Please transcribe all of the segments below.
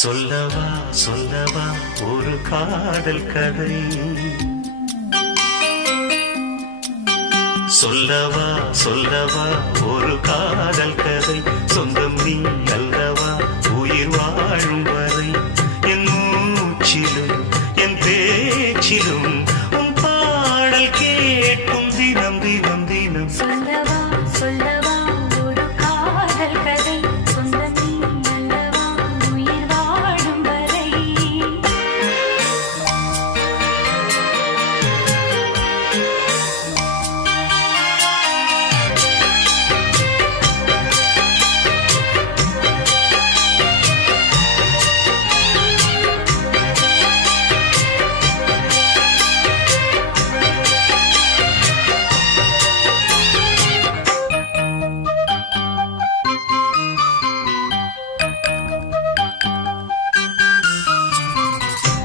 சொல்லவா சொல்லவா ஒரு காதல் கதை, சொல்லவா சொல்லவா ஒரு காதல் கதை, சொந்தம் நீ அல்லவா உயிர் வாழும் வரை, என் மூச்சிலும் என் பேச்சிலும் உன் பாடல் கேட்கும் தினம் தினம் தினம். சொல்லவா சொல்லவா ஒரு காதல் கதை, சொந்தம் நீ அல்லவா உயிர் வாழும் வரை.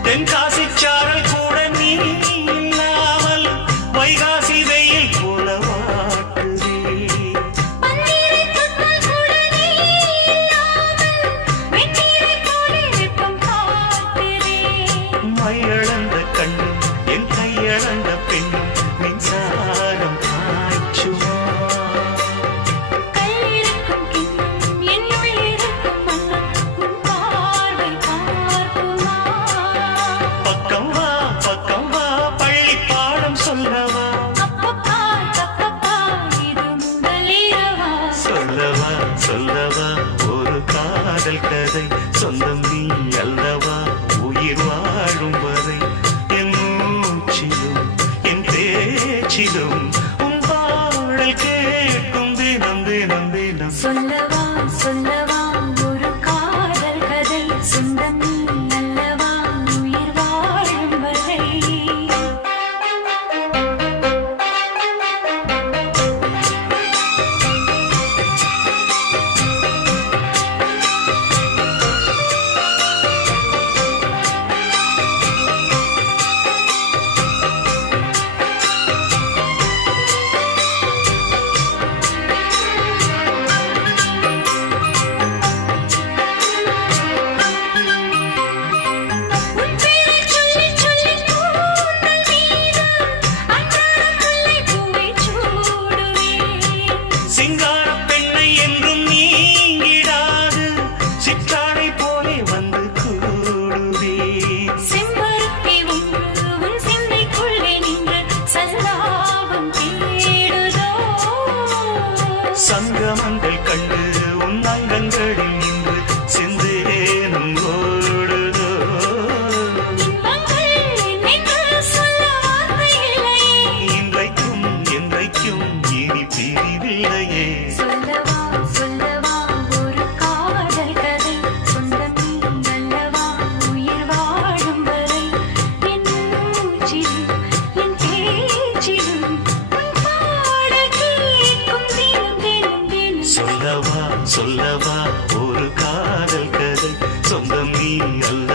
தென்காசி சாரல் கூட நீ இல்லாமல் வைகாசி வெயில் போல வாட்டுதே. பன்னீரை தொட்டால் கூட நீ இல்லாமல் வெந்நீரை போல வெப்பம் காட்டுதே. மையளந்த கண்ணும் என் கையளந்த பெண்ணும் மின்சாரம் பாய்ச்சுமா. கல்லிருக்கும் கிண்ணம் என்னுள் இருக்கும் மன்னன் உன் பார்வை பார்க்குமா. பக்கம் வா பள்ளி பாடம் சொல்லவா, அப்பப்பா தப்பப்பா இது முதலிரவா. சொல்லவா சொல்லவா ஒரு காதல் கதை, சொந்தம் நீ அல்லவா உயிர் வாழும் வரை, என் மூச்சிலும் என் பேச்சிலும் உன் பாடல் கேட்கும் தினம் தினம் தினம். சொல்லவா சொல்லவா ஒரு காதல் கதை, சொந்தம் நீ அல்லவா உயிர் வாழும் வரை. உன் பேரைச் சொல்லிச் சொல்லிக் கூந்தல் மீது அன்றாடம் முல்லைப் பூவைச் சூடுவேன். சிங்காரப் பெண்ணை என்றும் நீங்கிடாது, சிற்றாடை போலே வந்து கூடுவே. செம்பருத்தி ஒன்று உன் சிந்தைக்குள்ளே நின்று சல்லாபம் தேடுதோ. சங்கமங்கள் கண்டு உன் அங்கங்களில் நின்று சிந்தேனும் ஓடுதோ. இன்பங்கள் என்னென்று சொல்ல வார்த்தை இல்லையே. இன்றைக்கும் என்றைக்கும் இனி பிரிவில்லையே. சொல்லவா சொல்லவா ஒரு காதல் கதை, சொந்தம் நீ அல்லவா உயிர் வாழும் வரை, என் மூச்சிலும் என் பேச்சிலும் உன் பாடல் கேட்கும் தினம் தினம் தினம். சொல்லவா சொல்லவா ஒரு காதல் கதை, சொந்தம் நீ அல்ல